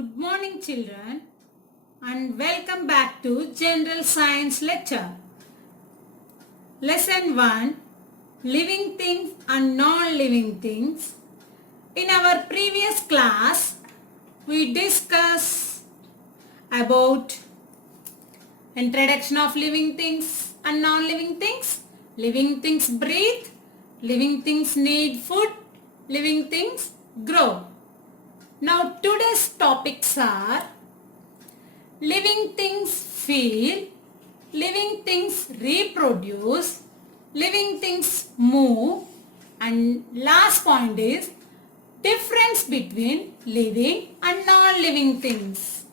Good morning children and welcome back to General Science lecture. Lesson 1, Living Things and Non-Living Things. In our previous class we discussed about introduction of living things and non-living things. Living things breathe, living things need food, living things grow. Now today's topics are living things feel, living things reproduce, living things move, and last point is difference between living and non-living things.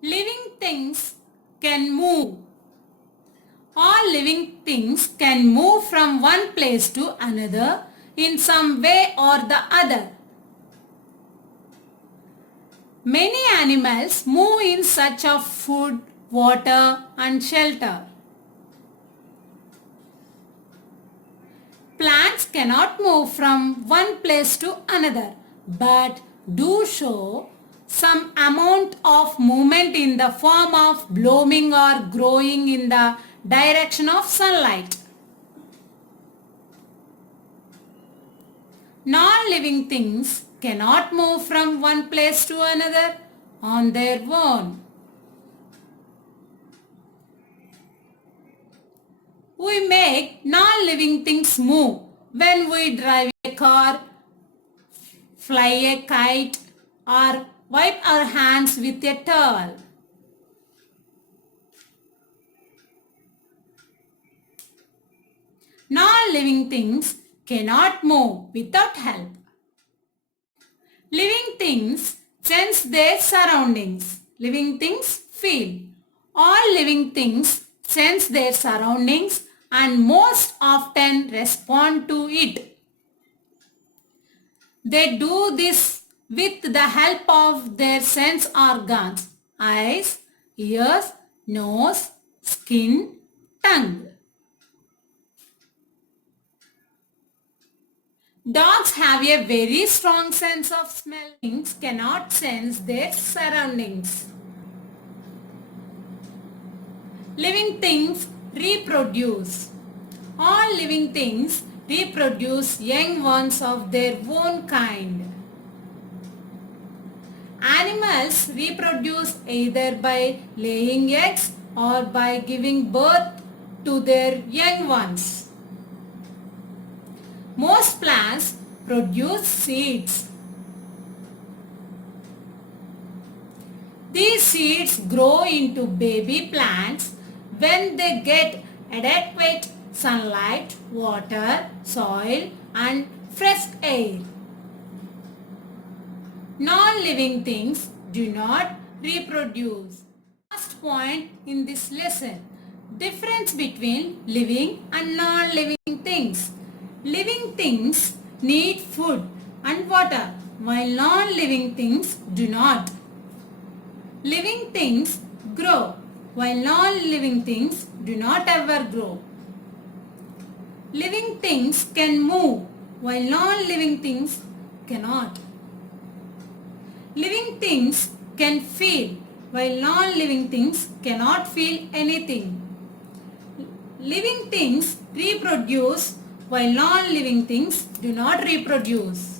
Living things can move. All living things can move from one place to another in some way or the other. Many animals move in search of food, water and shelter. Plants cannot move from one place to another but do show some amount of movement in the form of blooming or growing in the direction of sunlight. Non-living things cannot move from one place to another on their own. We make non-living things move when we drive a car, fly a kite, or wipe our hands with a towel. Non-living things cannot move without help. Living things sense their surroundings. Living things feel. All living things sense their surroundings and most often respond to it. They do this with the help of their sense organs: eyes, ears, nose, skin, tongue. Dogs have a very strong sense of smell. Things cannot sense their surroundings. Living things reproduce. All living things reproduce young ones of their own kind. Animals reproduce either by laying eggs or by giving birth to their young ones. Most plants produce seeds. These seeds grow into baby plants when they get adequate sunlight, water, soil and fresh air. Non-living things do not reproduce. Last point in this lesson, difference between living and non-living things. Living things need food and water while non-living things do not. Living things grow while non-living things do not ever grow. Living things can move while non-living things cannot. Living things can feel while non-living things cannot feel anything. Living things reproduce while non-living things do not reproduce.